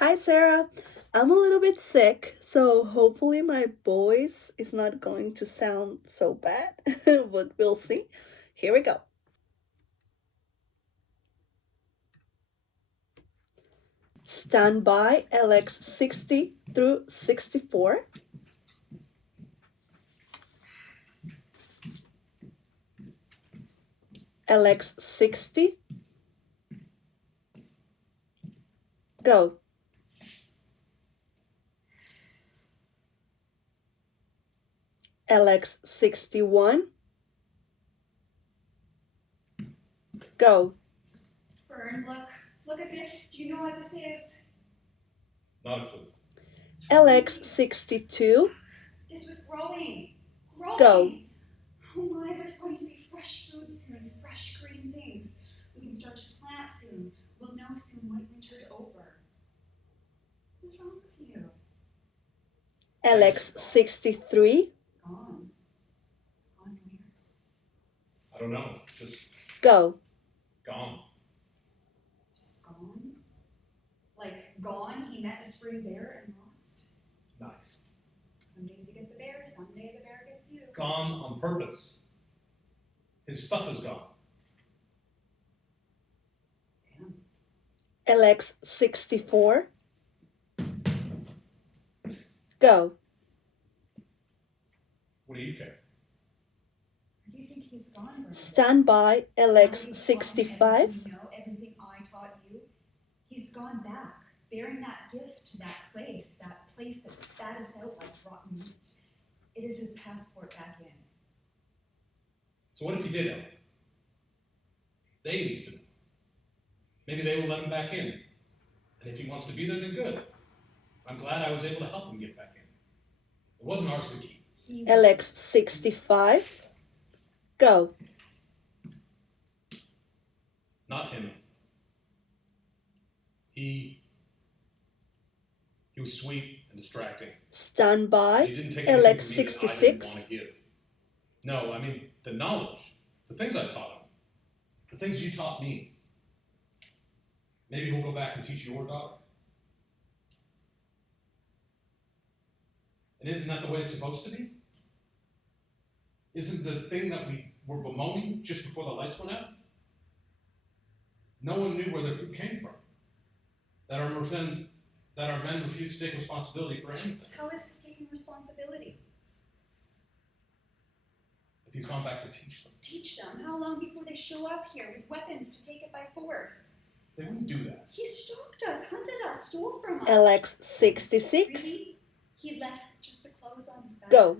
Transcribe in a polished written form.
Hi, Sarah. I'm a little bit sick, so hopefully my voice is not going to sound so bad, but we'll see. Here we go. Stand by LX 60 through 64. LX 60. Go. LX 61. Go. Vern, look at this. Do you know what this is? Not a clue. LX 62. This was growing. Growing. Go. Oh my, there's going to be fresh food soon, fresh green things. We can start to plant soon. We'll know soon what wintered over. What's wrong with you? LX 63. Gone. Gone where? I don't know. Just Go. gone. Just gone? Like gone, he met a spring bear and lost? Nice. Some days you get the bear, someday the bear gets you. Gone on purpose. His stuff is gone. Damn. LX 64. Go. What do you care? Where do you think he's gone, Vern? Stand by LX 65. You know everything I taught you. He's gone back, bearing that gift to that place that spat us out like rotten meat. It is his passport back in. So what if he did, Ellie? They need to know. Maybe they will let him back in. And if he wants to be there, then good. I'm glad I was able to help him get back in. It wasn't ours to keep. LX 65. Go. Not him. He was sweet and distracting. Stand by He didn't take LX anything from me that I didn't 66. want to give. No, I mean the knowledge, the things I taught him, the things you taught me. Maybe we'll go back and teach your daughter. And isn't that the way it's supposed to be? Isn't the thing that we were bemoaning just before the lights went out? No one knew where their food came from. That our men refused to take responsibility for anything. How is this taking responsibility? If he's gone back to teach them. Teach them. How long before they show up here with weapons to take it by force? They wouldn't do that. He stalked us, hunted us, stole from us. LX 66. Really? He left with just the clothes on his back. Go.